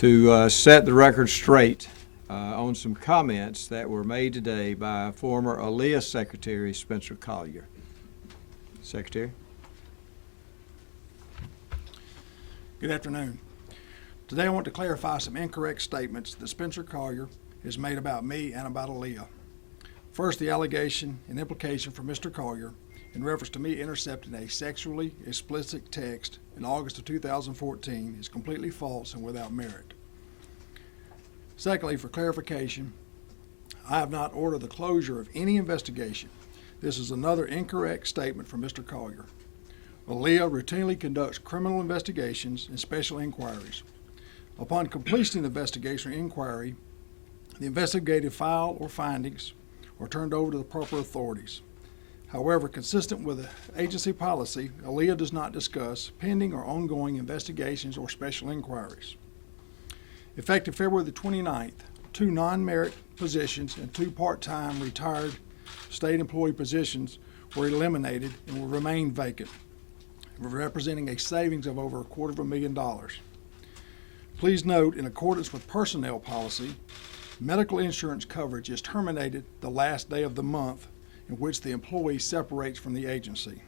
to set the record straight on some comments that were made today by former ALEA Secretary Spencer Collier. Secretary. Good afternoon. Today I want to clarify some incorrect statements that Spencer Collier has made about me and about ALEA. First, the allegation and implication from Mr. Collier in reference to me intercepting a sexually explicit text in August of 2014 is completely false and without merit. Secondly, for clarification, I have not ordered the closure of any investigation. This is another incorrect statement from Mr. Collier. ALEA routinely conducts criminal investigations and special inquiries. Upon completing the investigation or inquiry, the investigative file or findings are turned over to the proper authorities. However, consistent with the agency policy, ALEA does not discuss pending or ongoing investigations or special inquiries. Effective February the 29th, 2 non-merit positions and 2 part-time retired state employee positions were eliminated and will remain vacant, representing a savings of over $250,000. Please note, in accordance with personnel policy, medical insurance coverage is terminated the last day of the month in which the employee separates from the agency.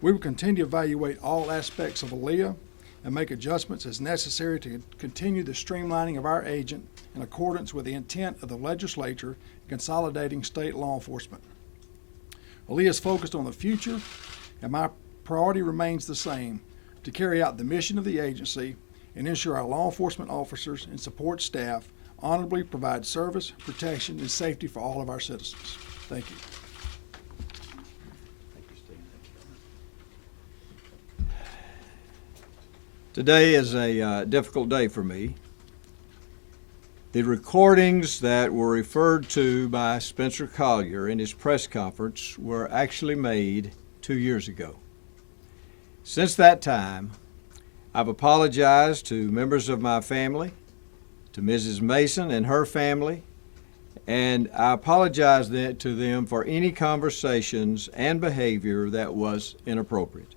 We will continue to evaluate all aspects of ALEA and make adjustments as necessary to continue the streamlining of our agent in accordance with the intent of the legislature in consolidating state law enforcement. ALEA is focused on the future, and my priority remains the same: to carry out the mission of the agency and ensure our law enforcement officers and support staff honorably provide service, protection, and safety for all of our citizens. Thank you. Today is a difficult day for me. The recordings that were referred to by Spencer Collier in his press conference were actually made 2 years ago. Since that time, I've apologized to members of my family, to Mrs. Mason and her family, and I apologize to them for any conversations and behavior that was inappropriate.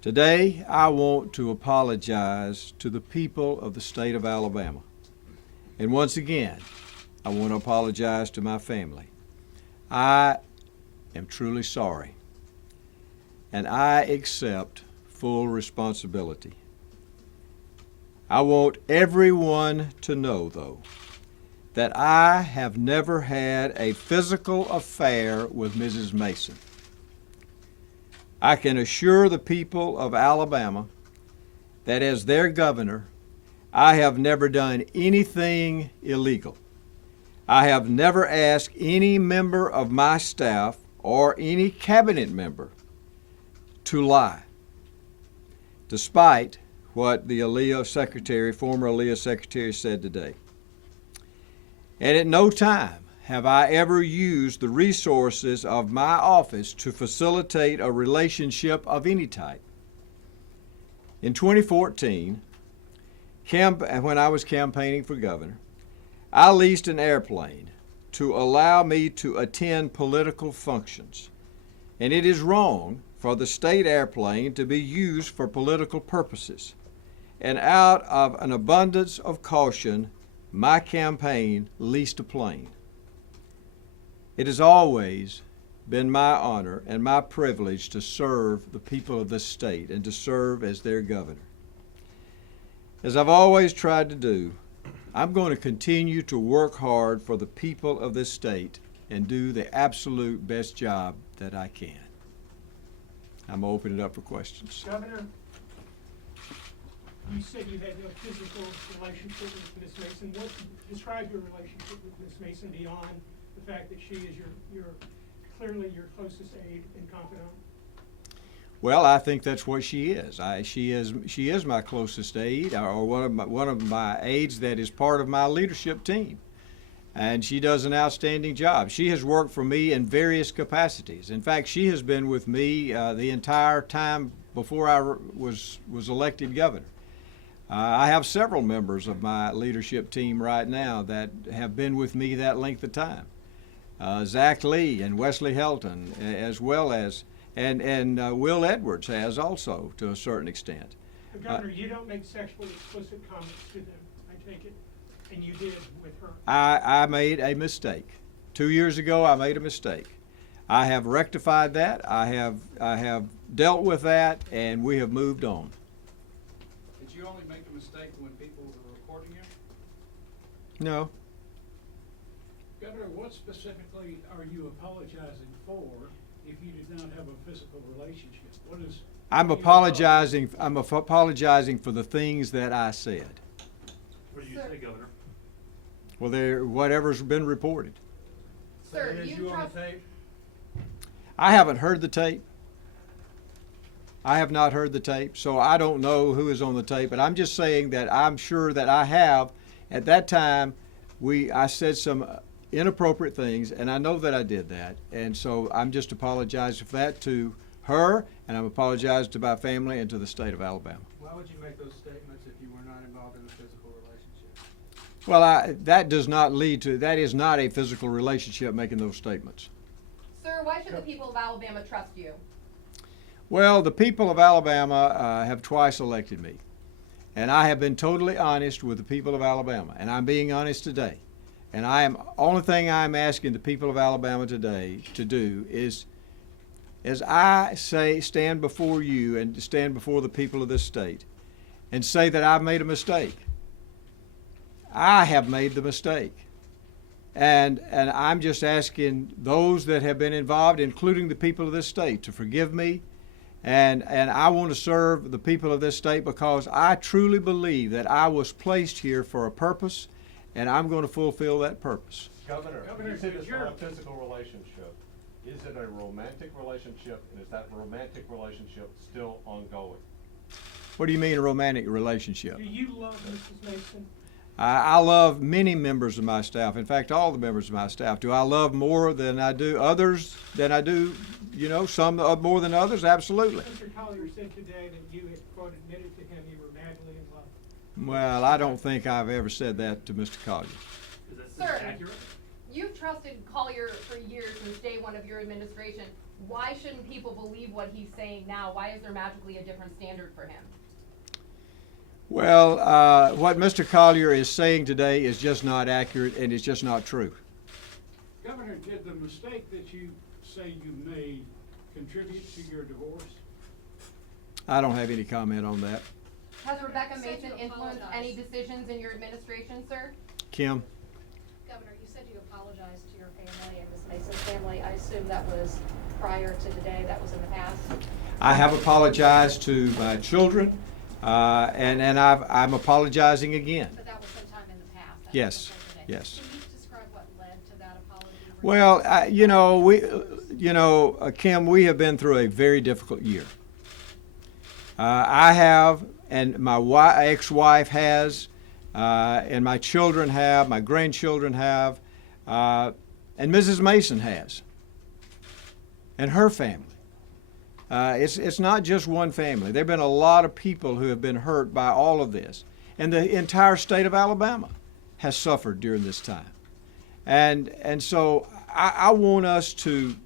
Today, I want to apologize to the people of the state of Alabama. And once again, I want to apologize to my family. I am truly sorry, and I accept full responsibility. I want everyone to know, though, that I have never had a physical affair with Mrs. Mason. I can assure the people of Alabama that as their governor, I have never done anything illegal. I have never asked any member of my staff or any cabinet member to lie, despite what the ALEA secretary, former ALEA secretary, said today. And at no time have I ever used the resources of my office to facilitate a relationship of any type. In 2014, when I was campaigning for governor, I leased an airplane to allow me to attend political functions. And it is wrong for the state airplane to be used for political purposes. And out of an abundance of caution, my campaign leased a plane. It has always been my honor and my privilege to serve the people of this state and to serve as their governor. As I've always tried to do, I'm going to continue to work hard for the people of this state and do the absolute best job that I can. I'm going to open it up for questions. Governor, you said you had no physical relationship with Ms. Mason. Describe your relationship with Ms. Mason beyond the fact that she is clearly your closest aide and confidant? Well, I think that's what she is. She is my closest aide, or one of my aides that is part of my leadership team, and she does an outstanding job. She has worked for me in various capacities. In fact, she has been with me the entire time before I was elected governor. I have several members of my leadership team right now that have been with me that length of time. Zach Lee and Wesley Helton, as well as, and Will Edwards has also to a certain extent. Governor, you don't make sexually explicit comments to them, I take it, and you did with her. I made a mistake. 2 years ago, I made a mistake. I have rectified that. I have dealt with that, and we have moved on. Did you only make the mistake when people were recording you? No. Governor, what specifically are you apologizing for if you did not have a physical relationship? What is? I'm apologizing. I'm apologizing for the things that I said. What do you say, Governor? Well, whatever's been reported. Sir, Is you you on trust, the tape? I haven't heard the tape. I have not heard the tape, so I don't know who is on the tape, but I'm just saying that I'm sure that I have. At that time, I said some inappropriate things, and I know that I did that, and so I'm just apologizing for that to her, and I'm apologizing to my family and to the state of Alabama. Why would you make those statements if you were not involved in a physical relationship? Well, that does not lead to, that is not a physical relationship, making those statements. sir, why should the people of Alabama trust you? Well, the people of Alabama have twice elected me, and I have been totally honest with the people of Alabama, and I'm being honest today. And only thing I'm asking the people of Alabama today to do is, as I say, stand before you and stand before the people of this state and say that I've made a mistake. I have made the mistake. And I'm just asking those that have been involved, including the people of this state, to forgive me. And I want to serve the people of this state because I truly believe that I was placed here for a purpose, and I'm going to fulfill that purpose. Governor, Governor, you said it's you're- not a physical relationship. Is it a romantic relationship, and is that romantic relationship still ongoing? What do you mean a romantic relationship? Do you love Mrs. Mason? I love many members of my staff. In fact, all the members of my staff. Do I love more than I do others? Than I do, some more than others? Absolutely. Mr. Collier said today that you had, quote, admitted to him you were madly in love. Well, I don't think I've ever said that to Mr. Collier. Is that Sir. accurate? You've trusted Collier for years since day one of your administration. Why shouldn't people believe what he's saying now? Why is there magically a different standard for him? Well, what Mr. Collier is saying today is just not accurate, and it's just not true. Governor, did the mistake that you say you made contribute to your divorce? I don't have any comment on that. Has Rebecca You said Mason you influenced apologized. any decisions in your administration, sir? Kim? Governor, you said you apologized to your family and Ms. Mason's family. I assume that was prior to today, that was in the past? I have apologized to my children, and I'm apologizing again. But that was sometime in the past? that Yes, wasn't today. yes. Can you describe what led to that apology? Well, Kim, we have been through a very difficult year. I have, and my ex-wife has, and my children have, my grandchildren have, and Mrs. Mason has, and her family. It's not just one family. There have been a lot of people who have been hurt by all of this, and the entire state of Alabama has suffered during this time. And so I want us to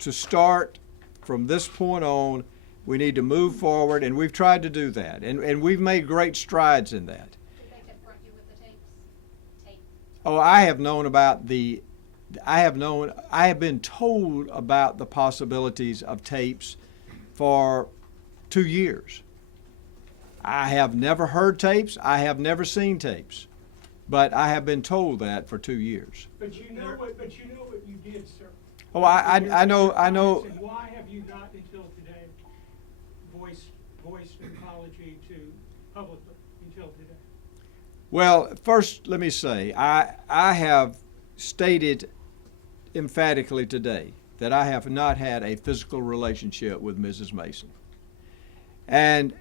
start from this point on. We need to move forward, and we've tried to do that, and we've made great strides in that. Did they confront you with the tapes? Oh, I have known about I have been told about the possibilities of tapes for 2 years. I have never heard tapes. I have never seen tapes, but I have been told that for 2 years. But you know what you did, sir. Oh, I know. And why have you not until today voiced an apology to publicly until today? Well, first, let me say, I have stated emphatically today that I have not had a physical relationship with Mrs. Mason. And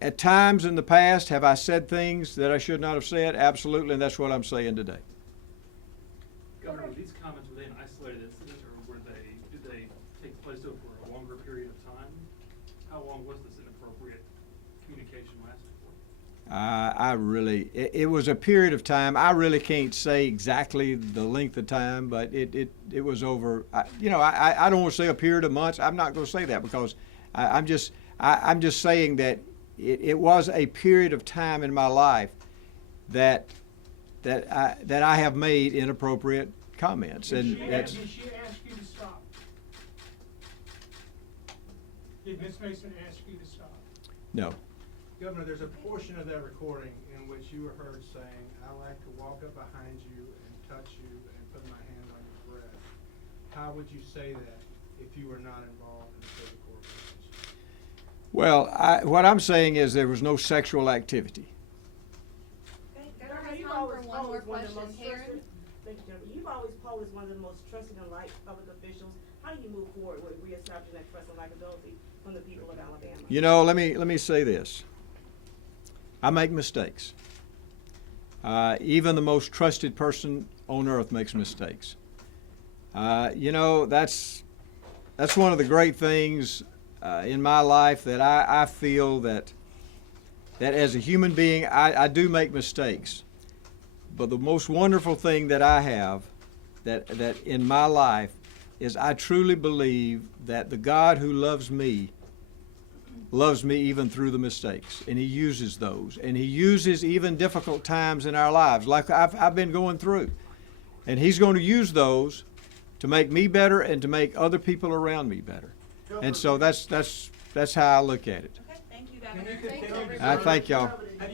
at times in the past, have I said things that I should not have said? Absolutely, and that's what I'm saying today. Governor, were these comments, were they an isolated incident, or did they take place over a longer period of time? How long was this inappropriate communication lasting for? It was a period of time. I really can't say exactly the length of time, but it was over. I don't want to say a period of months. I'm not going to say that because I'm just saying that it was a period of time in my life that I have made inappropriate comments, and that's. Did she ask you to stop? Did Ms. Mason ask you to stop? No. Governor, there's a portion of that recording in which you were heard saying, "I like to walk up behind you and touch you and put my hand on your breast." How would you say that if you were not involved in the physical relationship? Well, what I'm saying is there was no sexual activity. Governor, Governor, you've time always for one more posed one of the question. most Karen? trusted, thank you, Governor. You've always posed one of the most trusted and liked public officials. How do you move forward with reestablishing that trust and likability from the people of Alabama? You know, let me say this. I make mistakes. Even the most trusted person on earth makes mistakes. You know, that's one of the great things in my life, that I feel that as a human being, I do make mistakes. But the most wonderful thing that I have that in my life is I truly believe that the God who loves me even through the mistakes, and He uses those, and He uses even difficult times in our lives, like I've been going through, and He's going to use those to make me better and to make other people around me better. And so that's how I look at it. Okay, thank you, Can Governor. you Thank you, continue to everybody. I thank y'all. serve